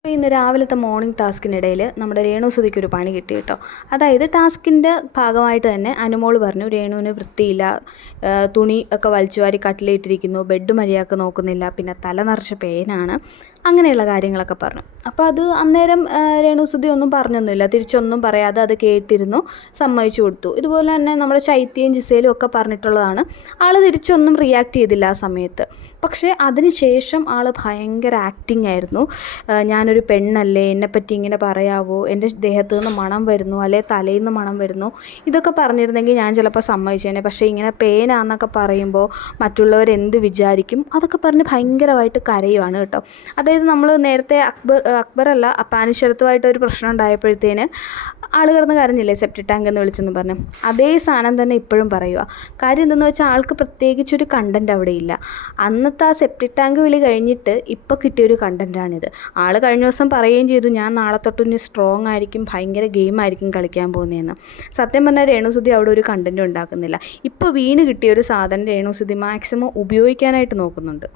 അപ്പോൾ ഇന്ന് രാവിലത്തെ മോർണിംഗ് ടാസ്കിനിടയിൽ നമ്മുടെ രേണുസുതിക്ക് ഒരു പണി കിട്ടി കേട്ടോ. അതായത് ടാസ്കിൻ്റെ ഭാഗമായിട്ട് തന്നെ അനുമോൾ പറഞ്ഞു രേണുവിന് വൃത്തിയില്ല, തുണി ഒക്കെ വലിച്ചുവാരി കട്ടിലിട്ടിരിക്കുന്നു, ബെഡ് മര്യാദക്ക് നോക്കുന്നില്ല, പിന്നെ തല നിറച്ച് പേനാണ്, അങ്ങനെയുള്ള കാര്യങ്ങളൊക്കെ പറഞ്ഞു. അപ്പോൾ അത് അന്നേരം രേണുസുതി ഒന്നും പറഞ്ഞൊന്നുമില്ല, തിരിച്ചൊന്നും പറയാതെ അത് കേട്ടിരുന്നു, സമ്മതിച്ചു കൊടുത്തു. ഇതുപോലെ തന്നെ നമ്മുടെ ചൈത്യയും ജിസേലും ഒക്കെ പറഞ്ഞിട്ടുള്ളതാണ്. ആൾ തിരിച്ചൊന്നും റിയാക്ട് ചെയ്തില്ല ആ സമയത്ത്. പക്ഷേ അതിന് ശേഷം ആൾ ഭയങ്കര ആക്ടിങ് ആയിരുന്നു. ഞാനൊരു പെണ്ണല്ലേ, എന്നെപ്പറ്റി ഇങ്ങനെ പറയാവോ, എൻ്റെ ദേഹത്തു നിന്ന് മണം വരുന്നു, അല്ലെ തലയിൽ നിന്ന് മണം വരുന്നു, ഇതൊക്കെ പറഞ്ഞിരുന്നെങ്കിൽ ഞാൻ ചിലപ്പോൾ സമ്മതിച്ചേനെ. പക്ഷേ ഇങ്ങനെ പേനാന്നൊക്കെ പറയുമ്പോൾ മറ്റുള്ളവരെന്ത് വിചാരിക്കും, അതൊക്കെ പറഞ്ഞ് ഭയങ്കരമായിട്ട് കരയുവാണ് കേട്ടോ. അതായത് നമ്മൾ നേരത്തെ അക്ബറല്ല അപ്പാനിശരത്തുമായിട്ടൊരു പ്രശ്നം ഉണ്ടായപ്പോഴത്തേന് ആൾ കിടന്ന് കരഞ്ഞില്ലേ, സെപ്റ്റി ടാങ്ക് എന്ന് വിളിച്ചെന്ന് പറഞ്ഞു. അതേ സാധനം തന്നെ ഇപ്പോഴും പറയുക. കാര്യം എന്തെന്ന് വെച്ചാൽ ആൾക്ക് പ്രത്യേകിച്ചൊരു കണ്ടൻറ്റ് അവിടെ ഇല്ല. അന്നത്തെ ആ സെപ്റ്റി ടാങ്ക് വിളി കഴിഞ്ഞിട്ട് ഇപ്പോൾ കിട്ടിയൊരു കണ്ടൻറ്റാണിത്. ആൾ കഴിഞ്ഞ ദിവസം പറയുകയും ചെയ്തു, ഞാൻ നാളെ തൊട്ട് ഇനി സ്ട്രോങ് ആയിരിക്കും, ഭയങ്കര ഗെയിമായിരിക്കും കളിക്കാൻ പോകുന്നതെന്ന്. സത്യം പറഞ്ഞാൽ രേണുസുതി അവിടെ ഒരു കണ്ടൻറ്റും ഉണ്ടാക്കുന്നില്ല. ഇപ്പോൾ വീണ് കിട്ടിയൊരു സാധനം രേണുസുതി മാക്സിമം ഉപയോഗിക്കാനായിട്ട് നോക്കുന്നുണ്ട്.